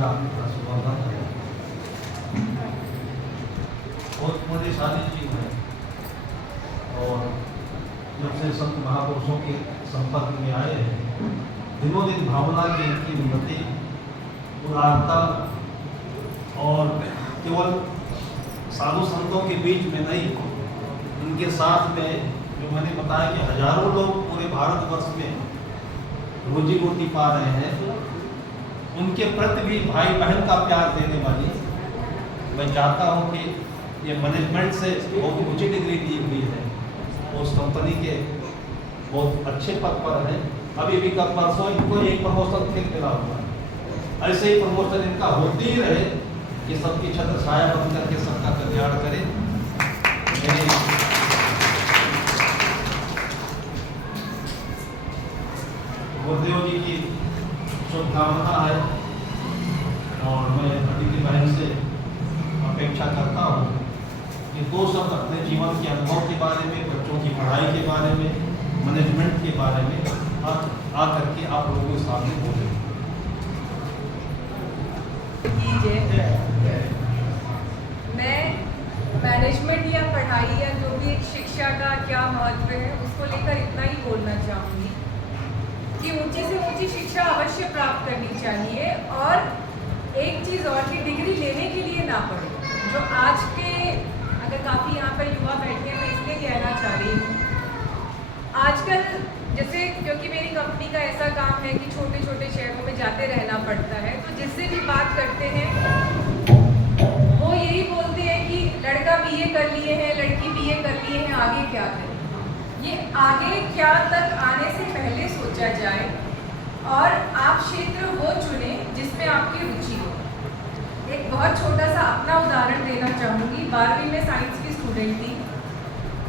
का स्वागत है। बहुत मुझे शादी की है और जब से संत महापुरुषों के संपर्क में आए हैं, दिनों दिन भावना की इनकी उन्नति, उदारता और केवल साधु संतों के बीच में नहीं, उनके साथ में जो मैंने बताया कि हजारों लोग पूरे भारतवर्ष में रोजी रोटी पा रहे हैं, उनके प्रति भी भाई बहन का प्यार देने वाली मैं चाहता हूं कि ये मैनेजमेंट से बहुत ऊंची डिग्री दी हुई है, उस कंपनी के बहुत अच्छे पद पर है। अभी भी कल परसों इनको एक प्रमोशन फिर मिला हुआ है। ऐसे ही प्रमोशन इनका होती ही रहे कि सबकी छत्र छाया बन करके सबका कल्याण करे। गुरुदेव जी की शुभकामना है और मैं अतिथि बहन से अपेक्षा करता हूँ कि दो शब्द अपने जीवन के अनुभव के बारे में, बच्चों की पढ़ाई के बारे में, मैनेजमेंट के बारे में आ करके आप लोगों के सामने बोले। मैं मैनेजमेंट या पढ़ाई या जो भी एक शिक्षा का क्या महत्व है उसको लेकर इतना ही बोलना चाहूँगी कि ऊंची से ऊंची शिक्षा अवश्य प्राप्त करनी चाहिए और एक चीज़ और कि डिग्री लेने के लिए ना पड़े। जो आज के अगर काफ़ी यहाँ पर युवा बैठे हैं, मैं इसलिए कहना चाह रही हूँ, आजकल जैसे क्योंकि मेरी कंपनी का ऐसा काम है कि छोटे छोटे शहरों में जाते रहना पड़ता है, तो जिससे भी बात करते हैं वो यही बोलते हैं कि लड़का बीए कर लिए है, लड़की बीए कर लिए है, आगे क्या करें। ये आगे क्या तक आने से पहले सोचा जाए और आप क्षेत्र वो चुने जिसमें आपकी रुचि हो। एक बहुत छोटा सा अपना उदाहरण देना चाहूँगी। 12वीं में साइंस की स्टूडेंट थी,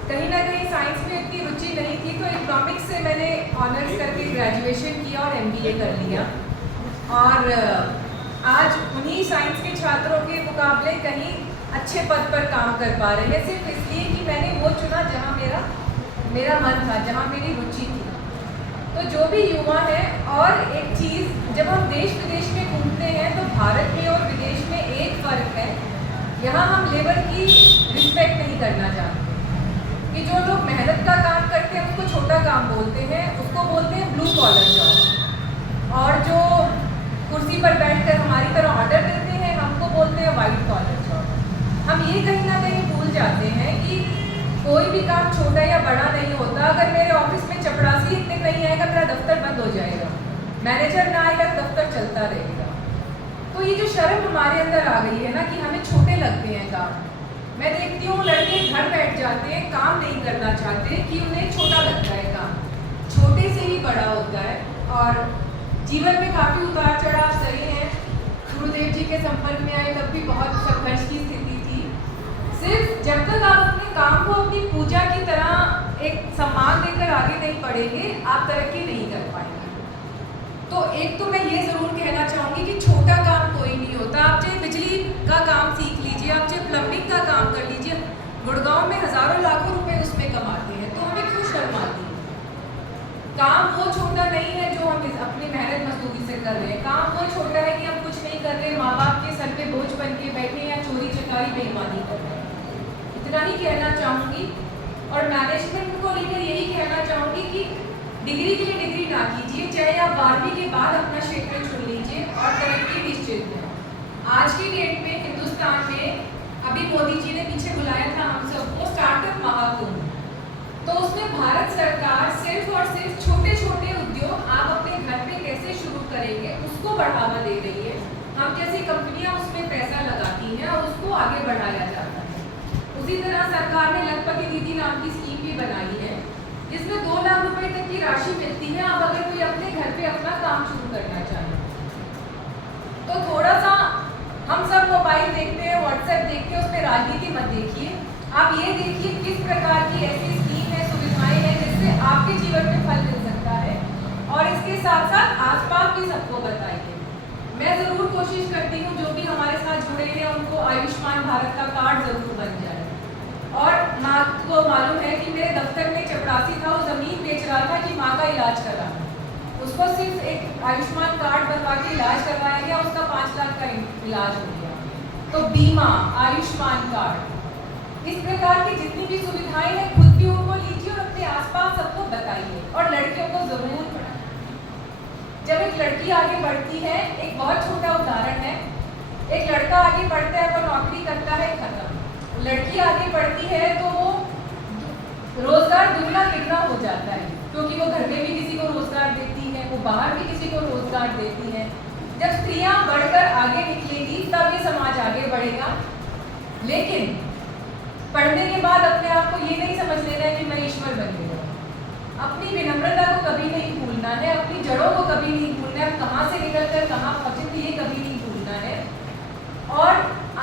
कहीं ना कहीं साइंस में इतनी रुचि नहीं थी, तो इकोनॉमिक्स से मैंने ऑनर्स करके ग्रेजुएशन किया और एमबीए कर लिया। और आज उन्हीं साइंस के छात्रों के मुकाबले कहीं अच्छे पद पर काम कर पा रहे हैं, सिर्फ इसलिए कि मैंने वो चुना जहाँ मेरा मन था, जहाँ मेरी रुचि थी। तो जो भी युवा है, और एक चीज़ जब हम देश विदेश में घूमते हैं तो भारत में और विदेश में एक फ़र्क है, यहाँ हम लेबर की रिस्पेक्ट नहीं करना जानते। कि जो लोग मेहनत का काम करते हैं उसको छोटा काम बोलते हैं, उसको बोलते हैं ब्लू कॉलर जॉब, और जो कुर्सी पर बैठकर हमारी तरह ऑर्डर देते हैं हमको बोलते हैं वाइट कॉलर जॉब। हम ये कहीं ना कहीं भूल जाते हैं कि कोई भी काम छोटा या बड़ा नहीं होता। अगर मेरे ऑफिस में चपरासी इतने नहीं आएगा, मेरा दफ्तर बंद हो जाएगा, मैनेजर ना आएगा, दफ्तर चलता रहेगा। तो ये जो शर्म हमारे अंदर आ गई है ना कि हमें छोटे लगते हैं काम। मैं देखती हूँ लड़के घर बैठ जाते हैं, काम नहीं करना चाहते कि उन्हें छोटा लगता है काम, छोटे से ही बड़ा होता है। और जीवन में काफ़ी उतार चढ़ाव सही हैं। गुरुदेव जी के संपर्क में आए तब भी बहुत संघर्ष की स्थिति थी। सिर्फ जब तक आप अपने काम को अपनी पूजा की तरह एक सम्मान देकर आगे नहीं बढ़ेंगे, आप तरक्की नहीं कर पाएंगे। तो एक तो मैं ये ज़रूर कहना चाहूँगी कि छोटा काम कोई नहीं होता। आप चाहे बिजली का काम सीख लीजिए, आप चाहे प्लम्बिंग का काम कर लीजिए, गुड़गांव में हज़ारों लाखों रुपए उसमें कमाते हैं, तो हमें क्यों शर्म आती है। काम वो छोटा नहीं है जो हम अपनी मेहनत मजदूरी से कर रहे हैं। काम वो छोटा है कि हम कुछ नहीं कर रहे, माँ बाप के सर पे बोझ बन के बैठे या चोरी चकारी बेईमानी कर रहे हैं। इतना ही कहना चाहूँगी। और मैनेजमेंट को लेकर यही कहना चाहूँगी कि डिग्री के लिए डिग्री ना कीजिए, चाहे आप 12वीं के बाद अपना क्षेत्र चुन लीजिए और तरक्की निश्चित है। आज की डेट में हिंदुस्तान में अभी मोदी जी ने पीछे बुलाया था हम सबको स्टार्टअप महाकुंभ, तो उसमें भारत सरकार सिर्फ और सिर्फ छोटे छोटे उद्योग आप अपने घर पे कैसे शुरू करेंगे उसको बढ़ावा दे रही है। हम जैसी कंपनियां उसमें पैसा लगाती हैं और उसको आगे बढ़ाया जाता है। उसी तरह सरकार ने लखपति दीदी नाम की स्कीम भी बनाई है, जिसमें 2 लाख रुपए तक की राशि मिलती है आप अगर कोई अपने घर पे अपना काम शुरू करना चाहे। तो थोड़ा सा हम सब मोबाइल देखते हैं, व्हाट्सएप देखते हैं, उसमें राजनीति मत देखिए। आप ये देखिए किस प्रकार की ऐसी स्कीम है, सुविधाएं हैं जिससे आपके जीवन में फल मिल सकता है, और इसके साथ साथ आसपास भी सबको बताइए। मैं ज़रूर कोशिश करती हूँ जो भी हमारे साथ जुड़े हैं उनको आयुष्मान भारत का कार्ड ज़रूर बन जाए। और माँ को मालूम है कि मेरे दफ्तर में चपरासी था, वो ज़मीन बेच रहा था कि माँ का इलाज कराना, उसको सिर्फ एक आयुष्मान कार्ड बनवा के इलाज करवाया गया, उसका 5 लाख का इलाज हो गया। तो बीमा, आयुष्मान कार्ड, इस प्रकार की जितनी भी सुविधाएं हैं खुद भी उनको लीजिए और अपने आसपास सबको बताइए। और लड़कियों को जरूर पढ़ाइए। जब एक लड़की आगे बढ़ती है, एक बहुत छोटा उदाहरण है, एक लड़का आगे बढ़ता है, वो नौकरी करता है, खत्म। लड़की आगे बढ़ती है तो वो रोजगार दुगना तिगना हो जाता है, क्योंकि वो घर में भी किसी को रोजगार देती है, वो बाहर भी किसी को रोजगार देती है। जब स्त्रियां बढ़कर आगे निकलेंगी तब ये समाज आगे बढ़ेगा। लेकिन पढ़ने के बाद अपने आप को ये नहीं समझ लेना है कि मैं ईश्वर बन गया। अपनी विनम्रता को कभी नहीं भूलना है, अपनी जड़ों को कभी नहीं भूलना है, कहाँ से निकलकर कहाँ पहुंचे थे ये कभी नहीं भूलना है। और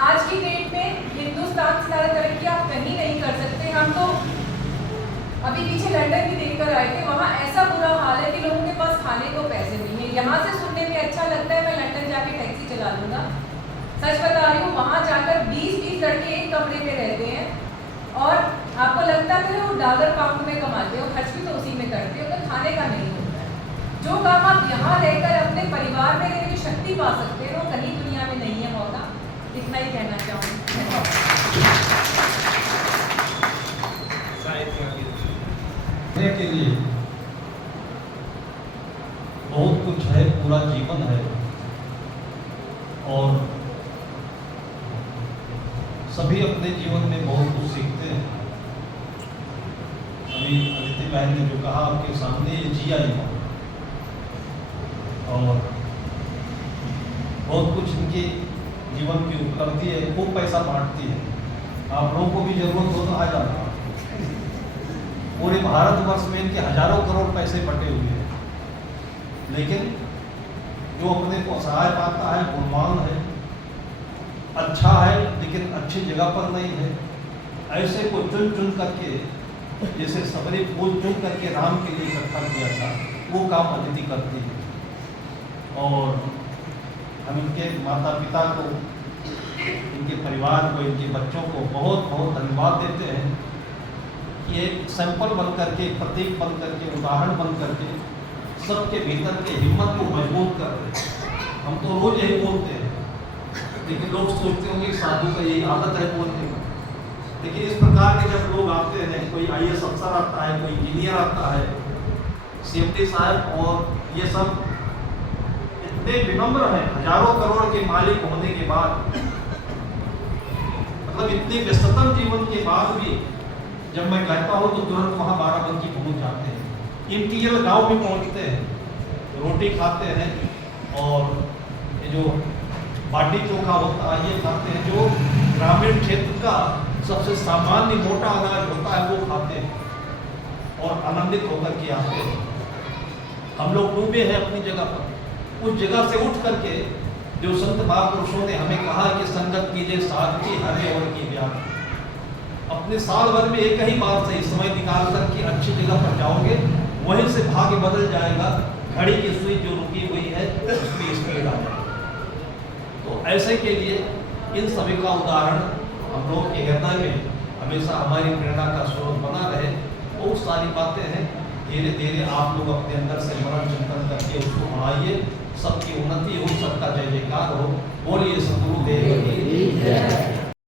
आज की डेट में हिंदुस्तान से ज़्यादा तरक्की आप कहीं नहीं कर सकते। हम तो अभी पीछे लंदन भी देखकर आए थे, वहाँ ऐसा बुरा हाल है कि लोगों के पास खाने को पैसे नहीं है। यहाँ से सुनने में अच्छा लगता है मैं लंदन जाके टैक्सी चला लूँगा, सच बता रही हूँ वहाँ जाकर 20-20 लड़के एक कमरे में रहते हैं और आपको लगता है वो डॉलर पाउंड में कमाते हो, खर्च भी तो उसी में करते हो, तो खाने का नहीं होता है। जो काम आप यहाँ रहकर अपने परिवार में रहने की शक्ति पा सकते हैं वो कहीं दुनिया में नहीं है मौका। इतना ही कहना के लिए बहुत कुछ है, पूरा जीवन है और सभी अपने जीवन में बहुत कुछ सीखते हैं। अभी अदिति बहन ने जो कहा आपके सामने ये जिया नहीं और बहुत कुछ इनके जीवन की उपलब्धि है, खूब पैसा बांटती है। आप लोगों को भी जरूरत हो तो आ जाना। पूरे भारतवर्ष में इनके हजारों करोड़ पैसे बटे हुए हैं, लेकिन जो अपने को असहाय पाता है, गुणवान है, अच्छा है लेकिन अच्छी जगह पर नहीं है, ऐसे को चुन चुन करके जैसे सबरी फूल चुन करके राम के लिए इकट्ठा किया था, वो काम अदिति करती है। और हम इनके माता पिता को, इनके परिवार को, इनके बच्चों को बहुत बहुत धन्यवाद देते हैं कि एक सैंपल बन करके, प्रतीक बन करके, उदाहरण बन करके सबके भीतर के हिम्मत को मजबूत कर रहे हैं। हम तो रोज यही बोलते हैं, लेकिन लोग सोचते होंगे साधु का यही आदत है बोलने का। लेकिन इस प्रकार के जब लोग आते हैं, कोई IAS अफसर आता है, कोई इंजीनियर आता है, CMD साहब, और ये सब इतने विनम्र हैं, हजारों करोड़ के मालिक होने के बाद, मतलब इतने व्यस्ततम जीवन के बाद भी जब मैं कहता हूँ तो तुरंत वहाँ बाराबंकी पहुँच जाते हैं। इंटीरियर गांव में पहुँचते हैं, रोटी खाते हैं और ये जो बाटी चोखा होता है ये खाते हैं, जो ग्रामीण क्षेत्र का सबसे सामान्य मोटा अनाज होता है वो खाते हैं और आनंदित होकर के आते हैं। हम लोग डूबे हैं अपनी जगह पर, उस जगह से उठ करके जो संत महापुरुषों ने हमें कहा कि संगत कीजिए साधकी हरे और की व्याप, अपने साल भर में एक ही बार सही समय निकाल कर के अच्छी जगह पर जाओगे, वहीं से भाग्य बदल जाएगा। घड़ी की सुई जो रुकी हुई है उसमें स्पीड आ जाएगी। तो ऐसे के लिए इन सभी का उदाहरण हम लोग के हृदय में हमेशा हमारी प्रेरणा का स्रोत बना रहे। बहुत सारी बातें हैं, धीरे धीरे आप लोग अपने अंदर से मनन चिंतन करके उसको बढ़ाइए। सबकी उन्नति हो, सबका जय जयकार हो। बोलिए